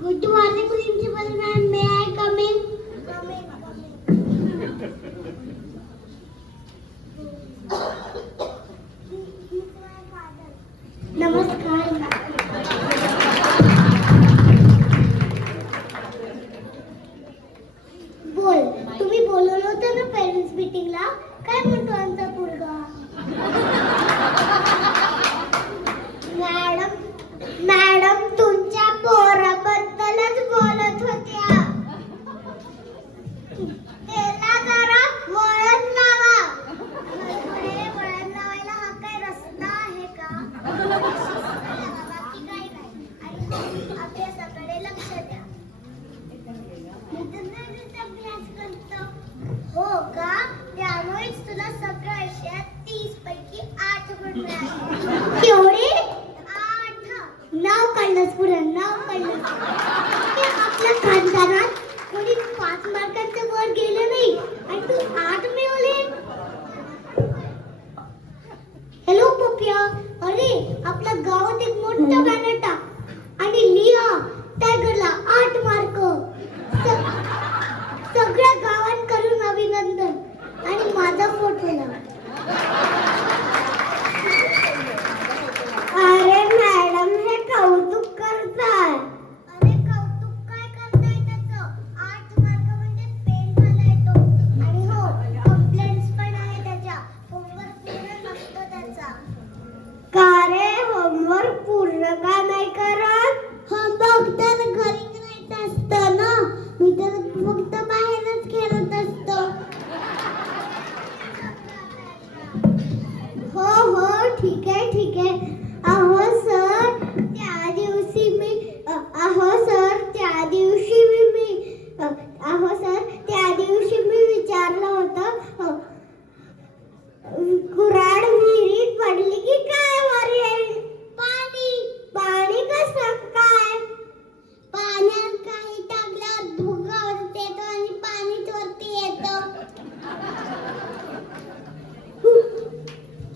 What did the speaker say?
Good morning, Principal Ma'am. May I come in? Come in. He's my father. नमस्कार. बोल, तुम्ही बोलवलं होतं ना पेरेंट्स मीटिंगला? काय म्हणतो आमचा पोरगा? मॅडम तुमच्या पोराबद्दलच बोलत होत्या. त्याला जरा वळण लावा. पुढे वळण लावायला हा काय रस्ता आहे का? बाकी काही नाही. आणि अभ्यासाकडे लक्ष द्या. अभ्यास करतो. हो का? त्यामुळेच तुला 17 विषयात 30 पैकी 8 गुण मिळाले. केवढे? 8. नाव काढलंस पुढे, नाव काढलंस. आपल्या खानदानात कोणी 5 मार्कांच्या वर गेलं नाही आणि तू 8 मिळवले. हॅलो पप्या, अरे आपल्या गावात एक मोठं बॅनर